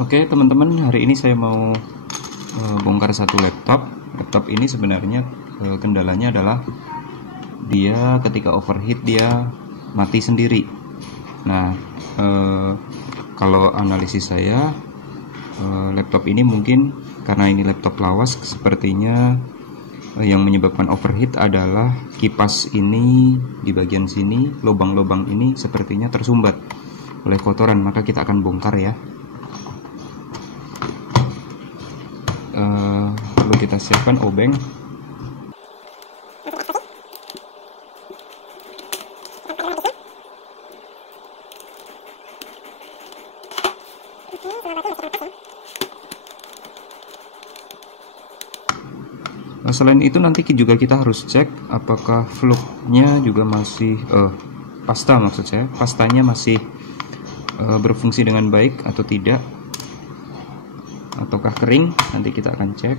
Oke teman-teman, hari ini saya mau bongkar satu laptop. Laptop ini sebenarnya kendalanya adalah dia ketika overheat dia mati sendiri. Nah, kalau analisis saya, laptop ini mungkin karena ini laptop lawas, sepertinya yang menyebabkan overheat adalah kipas ini di bagian sini, lubang-lubang ini sepertinya tersumbat oleh kotoran. Maka kita akan bongkar ya. Lalu kita siapkan obeng. Selain itu nanti juga kita harus cek apakah fluknya juga masih pastanya masih berfungsi dengan baik atau tidak, ataukah kering. Nanti kita akan cek.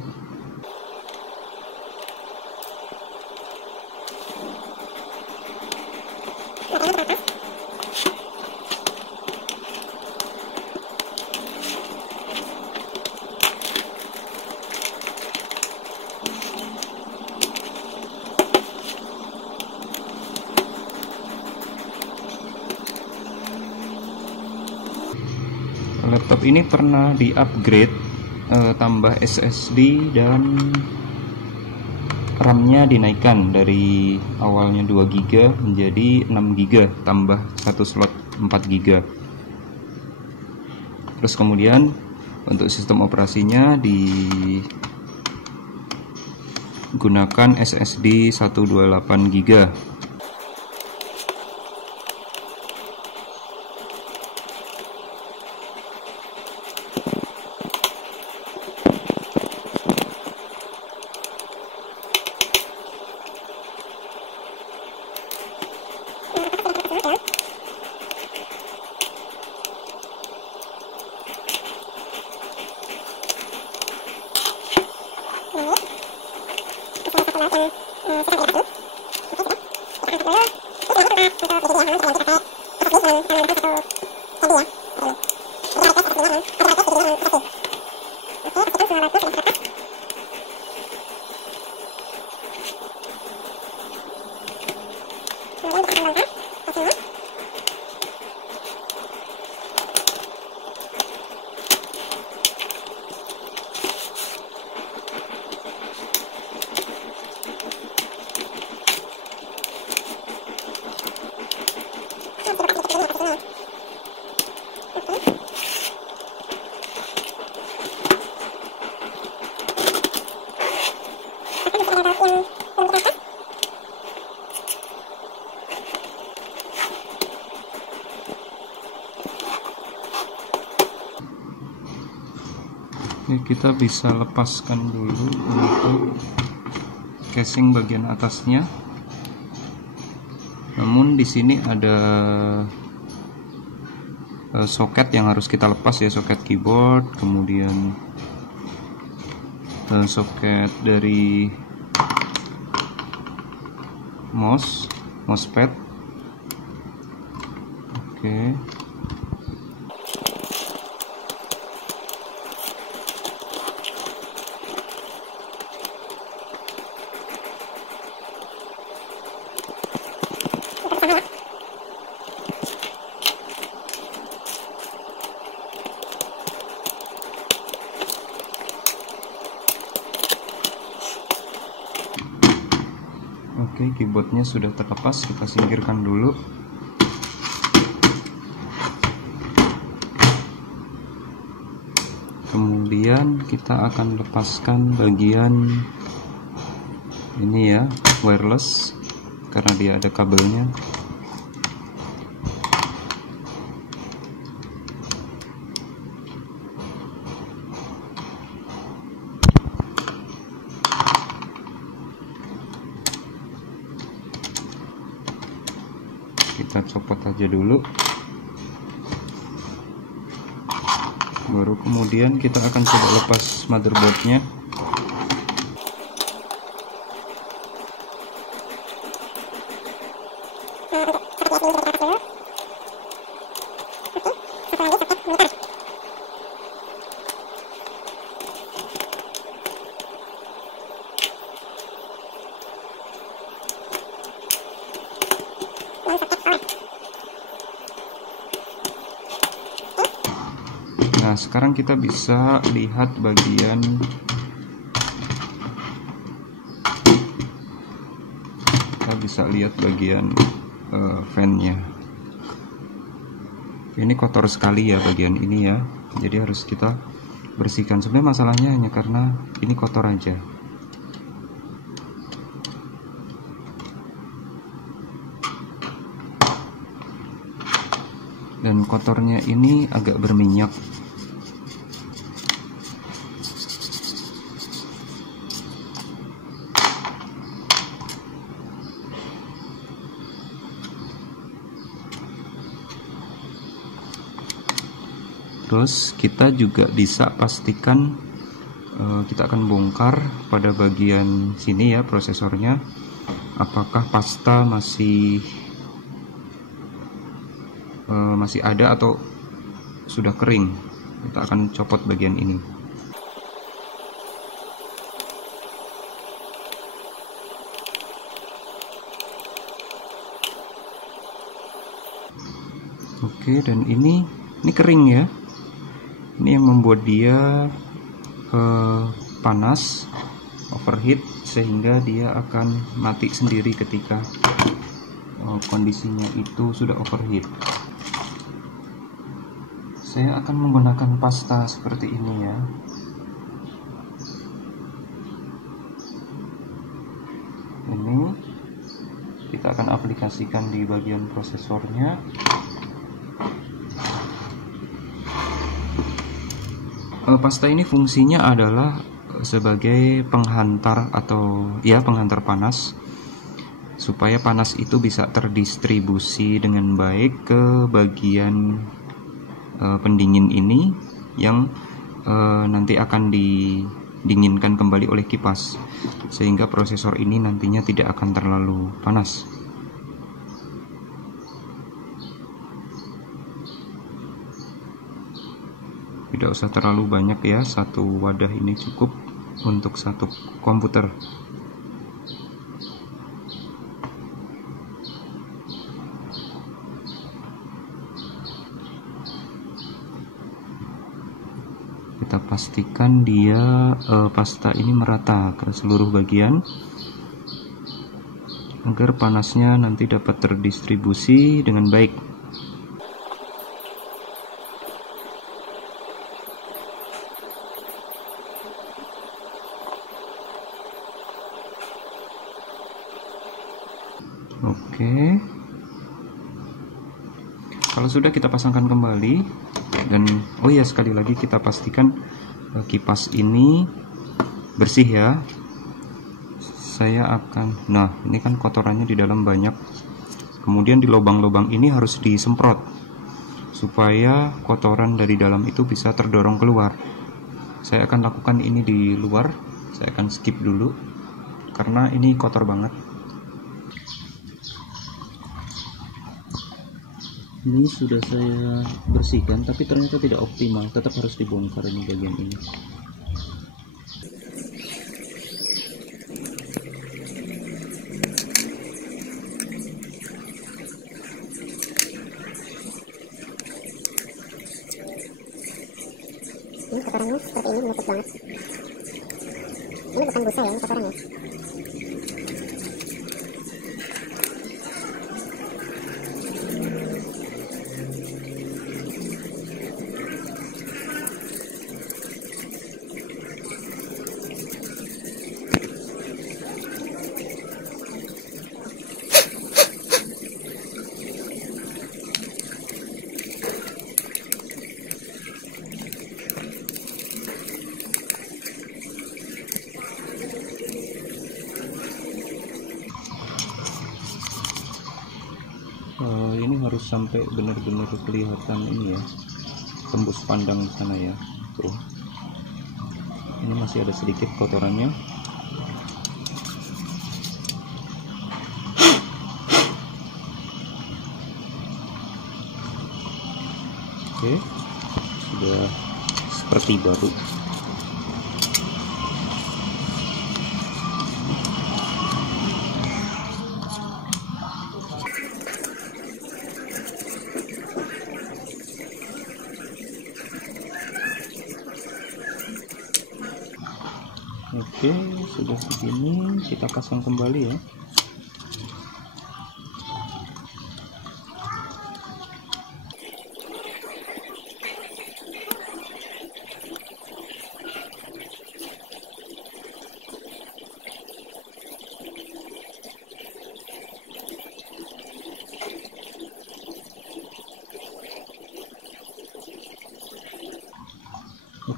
Laptop ini pernah di-upgrade, tambah SSD dan RAM-nya dinaikkan dari awalnya 2 GB menjadi 6 GB, tambah satu slot 4 GB. Terus kemudian untuk sistem operasinya digunakan SSD 128 GB. Kita bisa lepaskan dulu untuk casing bagian atasnya. Namun di sini ada soket yang harus kita lepas ya, soket keyboard, kemudian soket dari mousepad. Oke. Oke, keyboardnya sudah terlepas, kita singkirkan dulu. Kemudian kita akan lepaskan bagian ini ya, wireless, karena dia ada kabelnya. Kita copot aja dulu, baru kemudian kita akan coba lepas motherboardnya. Nah, sekarang kita bisa lihat bagian fan-nya. Ini kotor sekali ya bagian ini ya, jadi harus kita bersihkan. Sebenarnya masalahnya hanya karena ini kotor aja. Dan kotornya ini agak berminyak. Terus kita juga bisa pastikan kita akan bongkar pada bagian sini ya, prosesornya, apakah pasta masih ada atau sudah kering. Kita akan copot bagian ini. Oke, dan ini kering ya. Ini yang membuat dia panas, overheat, sehingga dia akan mati sendiri ketika kondisinya itu sudah overheat. Saya akan menggunakan pasta seperti ini ya. Ini kita akan aplikasikan di bagian prosesornya. Pasta ini fungsinya adalah sebagai penghantar atau ya penghantar panas, supaya panas itu bisa terdistribusi dengan baik ke bagian pendingin ini yang nanti akan didinginkan kembali oleh kipas, sehingga prosesor ini nantinya tidak akan terlalu panas. Tidak usah terlalu banyak ya, satu wadah ini cukup untuk satu komputer. Kita pastikan dia pasta ini merata ke seluruh bagian agar panasnya nanti dapat terdistribusi dengan baik. Oke, kalau sudah kita pasangkan kembali, dan oh ya sekali lagi kita pastikan kipas ini bersih ya. Saya akan, nah ini kan kotorannya di dalam banyak, kemudian di lubang-lubang ini harus disemprot supaya kotoran dari dalam itu bisa terdorong keluar. Saya akan lakukan ini di luar, saya akan skip dulu karena ini kotor banget. Ini sudah saya bersihkan, tapi ternyata tidak optimal, tetap harus dibongkar ini bagian ini. Ini kotorannya seperti ini, menutup banget. Ini bukan busa ya, ini kotoran ya. Ini harus sampai benar-benar kelihatan ini ya, tembus pandang di sana ya. Tuh, ini masih ada sedikit kotorannya. Oke, sudah seperti baru. Oke, sudah begini kita pasang kembali ya.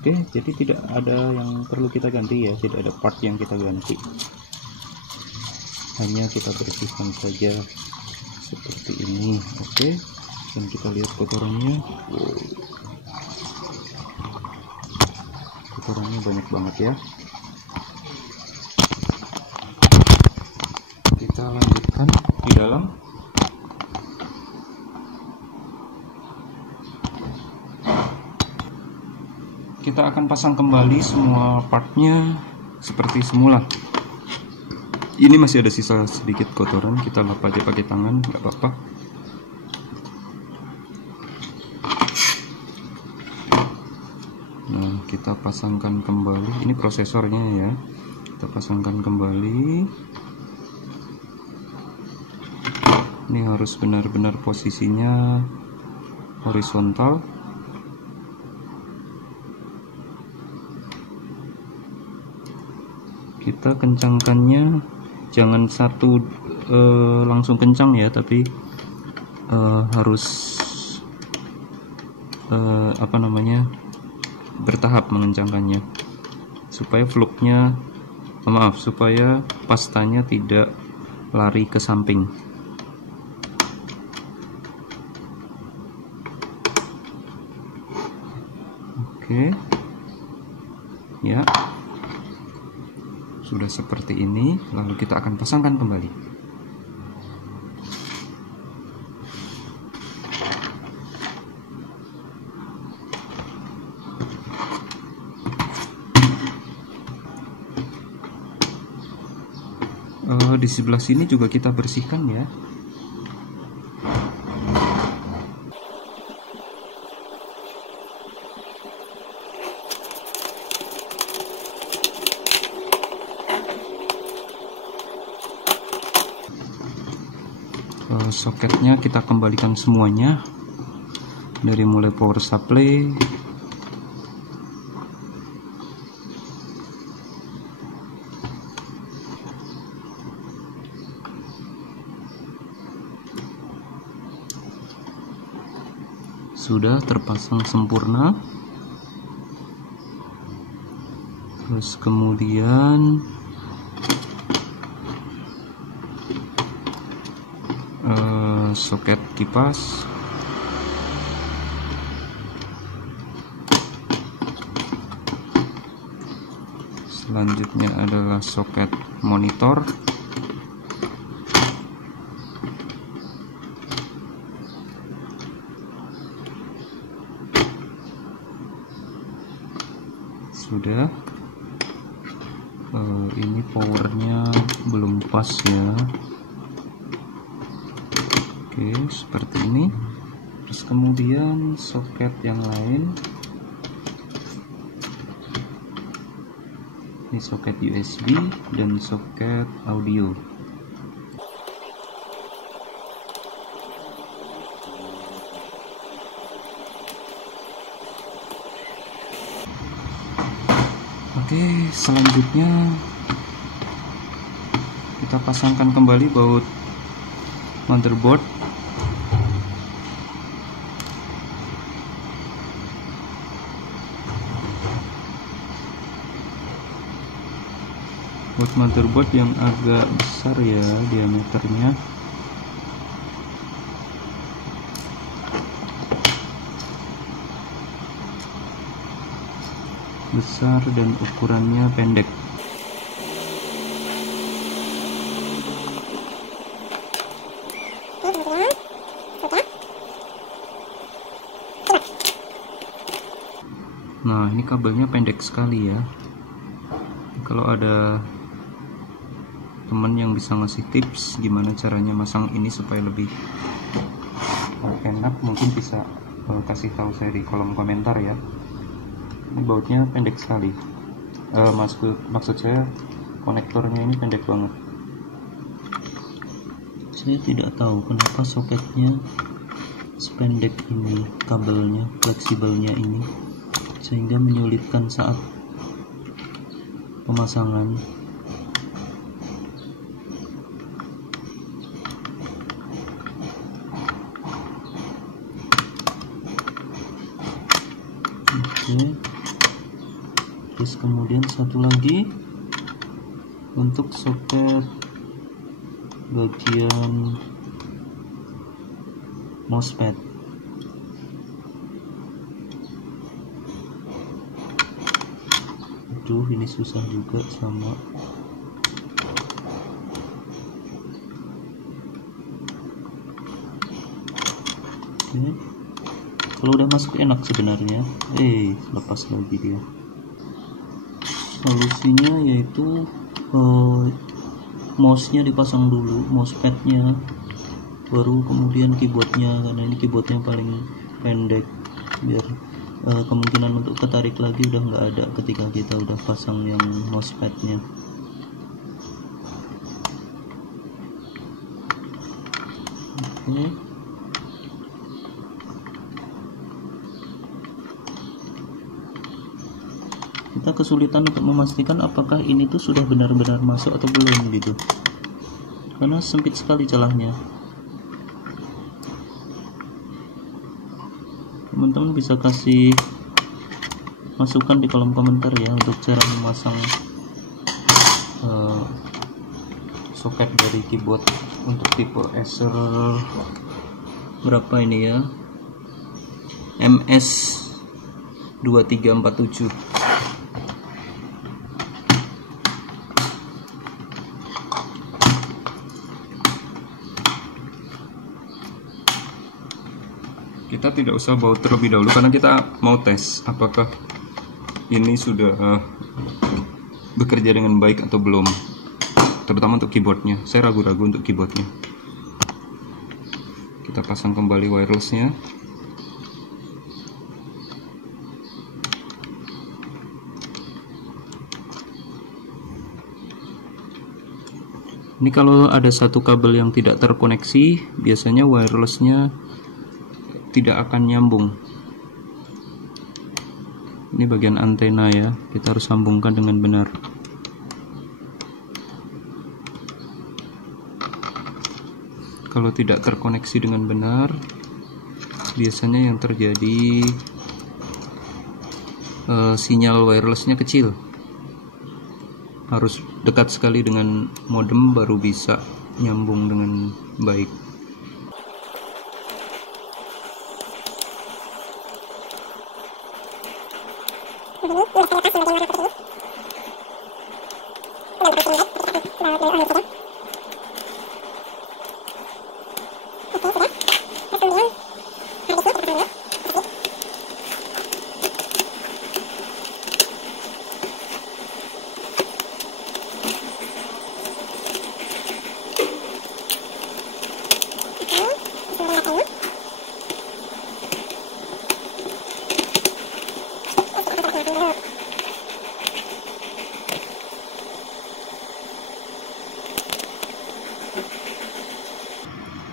Oke, jadi tidak ada yang perlu kita ganti ya, tidak ada part yang kita ganti, hanya kita bersihkan saja seperti ini. Oke, dan kita lihat kotorannya. Wow, kotorannya banyak banget ya. Kita lanjutkan di dalam. Kita akan pasang kembali semua partnya seperti semula. Ini masih ada sisa sedikit kotoran, kita lap aja pakai tangan, nggak apa-apa. Nah, kita pasangkan kembali. Ini prosesornya ya. Kita pasangkan kembali. Ini harus benar-benar posisinya horizontal. Kita kencangkannya jangan satu langsung kencang ya, tapi harus bertahap mengencangkannya supaya fluknya supaya pastanya tidak lari ke samping. Oke ya, sudah seperti ini. Lalu kita akan pasangkan kembali. Di sebelah sini juga kita bersihkan ya. Soketnya kita kembalikan semuanya, dari mulai power supply, sudah terpasang sempurna. Terus kemudian soket kipas, selanjutnya adalah soket monitor, sudah. Ini powernya belum pas ya. Oke, seperti ini. Terus kemudian soket yang lain, ini soket USB dan soket audio. Oke, selanjutnya kita pasangkan kembali baut motherboard. Baut motherboard yang agak besar ya diameternya. Besar dan ukurannya pendek. Nah, ini kabelnya pendek sekali ya. Kalau ada temen yang bisa ngasih tips gimana caranya masang ini supaya lebih enak, mungkin bisa kasih tahu saya di kolom komentar ya. Ini bautnya pendek sekali. maksud saya konektornya ini pendek banget. Saya tidak tahu kenapa soketnya sependek ini, kabelnya, fleksibelnya ini, sehingga menyulitkan saat pemasangan. Oke. Terus kemudian satu lagi untuk soket bagian mousepad. Aduh, ini susah juga sama. Oke. Kalau udah masuk enak sebenarnya. Lepas lagi dia. Solusinya yaitu mouse-nya dipasang dulu, mousepadnya, baru kemudian keyboardnya, karena ini keyboardnya paling pendek, biar kemungkinan untuk ketarik lagi udah nggak ada ketika kita udah pasang yang mousepadnya. Oke. Kita kesulitan untuk memastikan apakah ini tuh sudah benar-benar masuk atau belum gitu, karena sempit sekali celahnya. Teman-teman bisa kasih masukan di kolom komentar ya untuk cara memasang soket dari keyboard untuk tipe Acer berapa ini ya, MS 2347. Kita tidak usah baut terlebih dahulu karena kita mau tes apakah ini sudah bekerja dengan baik atau belum, terutama untuk keyboardnya. Saya ragu-ragu untuk keyboardnya. Kita pasang kembali wirelessnya. Ini kalau ada satu kabel yang tidak terkoneksi, biasanya wirelessnya tidak akan nyambung. Ini bagian antena ya, kita harus sambungkan dengan benar. Kalau tidak terkoneksi dengan benar, biasanya yang terjadi sinyal wirelessnya kecil. Harus dekat sekali dengan modem baru bisa nyambung dengan baik.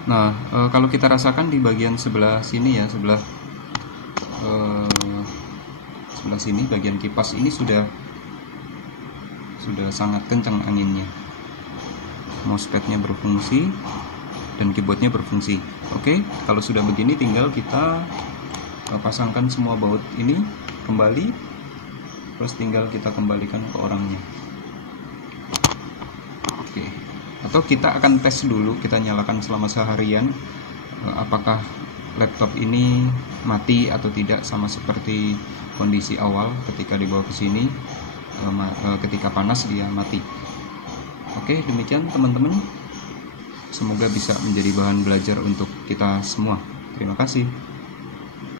Nah, kalau kita rasakan di bagian sebelah sini ya, sebelah sini bagian kipas ini sudah sangat kencang anginnya. Mousepadnya berfungsi dan keyboardnya berfungsi. Oke, kalau sudah begini tinggal kita pasangkan semua baut ini kembali, terus tinggal kita kembalikan ke orangnya. Oke. Atau kita akan tes dulu, kita nyalakan selama seharian apakah laptop ini mati atau tidak, sama seperti kondisi awal ketika dibawa ke sini, ketika panas dia mati. Oke, demikian teman-teman, semoga bisa menjadi bahan belajar untuk kita semua. Terima kasih.